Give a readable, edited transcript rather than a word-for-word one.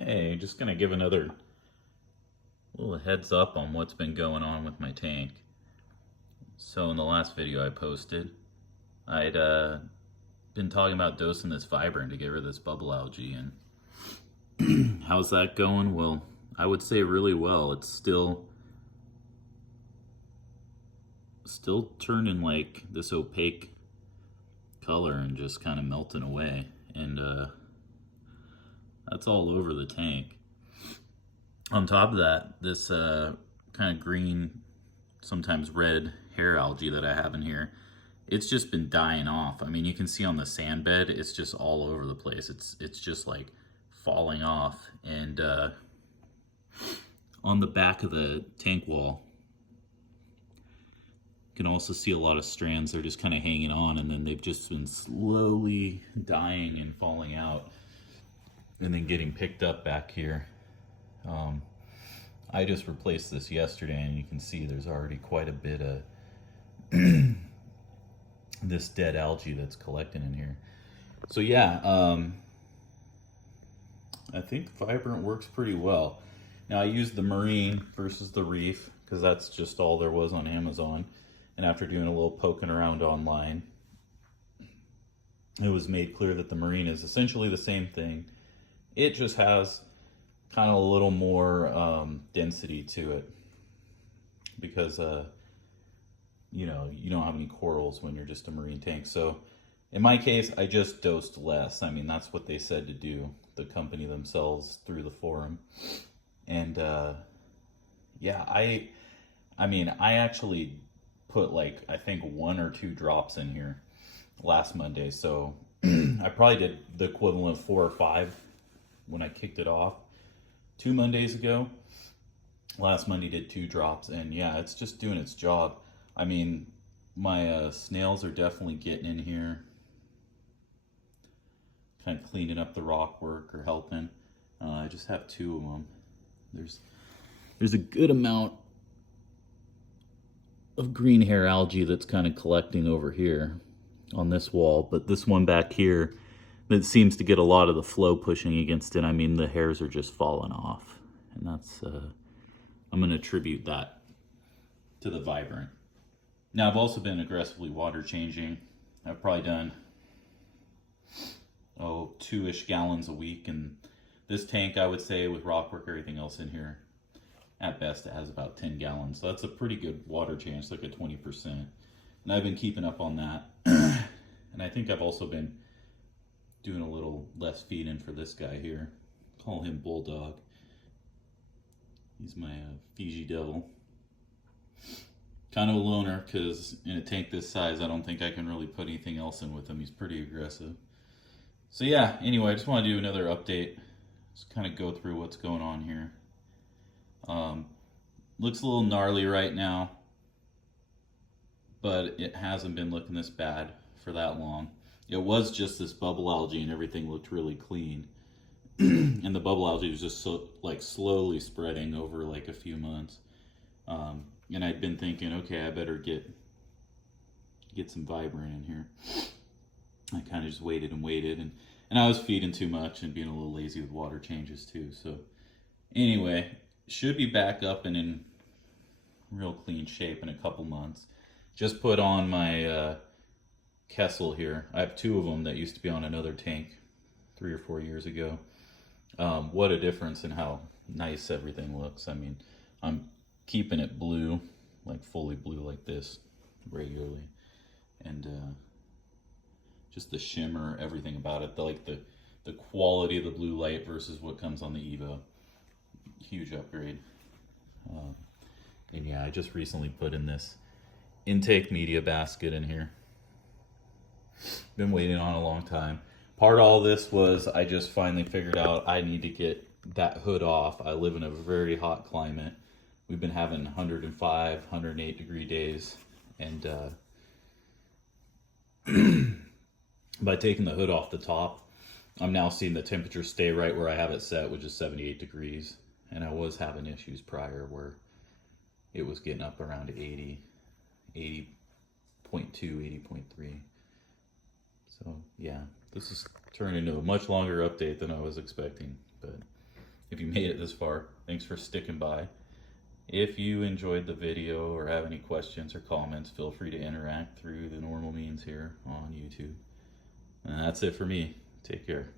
Hey, just gonna give another little heads up on what's been going on with my tank. So in the last video I posted, I'd been talking about dosing this vibrant to get rid of this bubble algae, and how's that going? Well, I would say really well. It's still turning like this opaque color and just kind of melting away, and that's all over the tank. On top of that, this kind of green, sometimes red hair algae that I have in here, it's just been dying off. I mean, you can see on the sand bed, it's just all over the place. It's just like falling off. And on the back of the tank wall, you can also see a lot of strands. They're just kind of hanging on, and then they've just been slowly dying and falling out and then getting picked up back here. I just replaced this yesterday, and you can see there's already quite a bit of this dead algae that's collecting in here. So yeah, I think Vibrant works pretty well. Now I used the marine versus the reef because that's just all there was on Amazon. And after doing a little poking around online, it was made clear that the marine is essentially the same thing. It just has kind of a little more density to it because you know, you don't have any corals when you're just a marine tank. So in my case, I just dosed less. I mean, that's what they said to do, the company themselves through the forum. And yeah, I mean, I actually put like, I think 1 or 2 drops in here last Monday. So I probably did the equivalent of 4 or 5 when I kicked it off 2 Mondays ago. Last Monday did 2 drops, and yeah, it's just doing its job. I mean, my snails are definitely getting in here, kind of cleaning up the rock work or helping. I just have 2 of them. There's a good amount of green hair algae that's kind of collecting over here on this wall, but this one back here that seems to get a lot of the flow pushing against it. I mean, the hairs are just falling off, and that's I'm going to attribute that to the Vibrant. Now, I've also been aggressively water changing. I've probably done 2-ish gallons a week, and this tank, I would say, with rockwork, everything else in here, at best it has about 10 gallons. So that's a pretty good water change, like a 20%. And I've been keeping up on that. And I think I've also been doing a little less feeding for this guy here. Call him Bulldog. He's my Fiji Devil. Kind of a loner, because in a tank this size, I don't think I can really put anything else in with him. He's pretty aggressive. So yeah, anyway, I just want to do another update. Just kind of go through what's going on here. Looks a little gnarly right now, but it hasn't been looking this bad for that long. It was just this bubble algae and everything looked really clean. And the bubble algae was just like slowly spreading over like a few months. And I'd been thinking, okay, I better get some Vibrant in here. I kind of just waited and waited, and I was feeding too much and being a little lazy with water changes too. So anyway, should be back up and in real clean shape in a couple months. Just put on my Kessel here. I have 2 of them that used to be on another tank 3 or 4 years ago. What a difference in how nice everything looks. I mean, I'm keeping it blue, like fully blue like this regularly. And just the shimmer, everything about it, the quality of the blue light versus what comes on the Evo. Huge upgrade. And yeah, I just recently put in this intake media basket in here. Been waiting on a long time. Part of all this was I just finally figured out I need to get that hood off. I live in a very hot climate. We've been having 105, 108 degree days, and by taking the hood off the top, I'm now seeing the temperature stay right where I have it set, which is 78 degrees. And I was having issues prior where it was getting up around 80, 80.2, 80.3. So yeah, this is turned into a much longer update than I was expecting, but if you made it this far, thanks for sticking by. If you enjoyed the video or have any questions or comments, feel free to interact through the normal means here on YouTube. And that's it for me. Take care.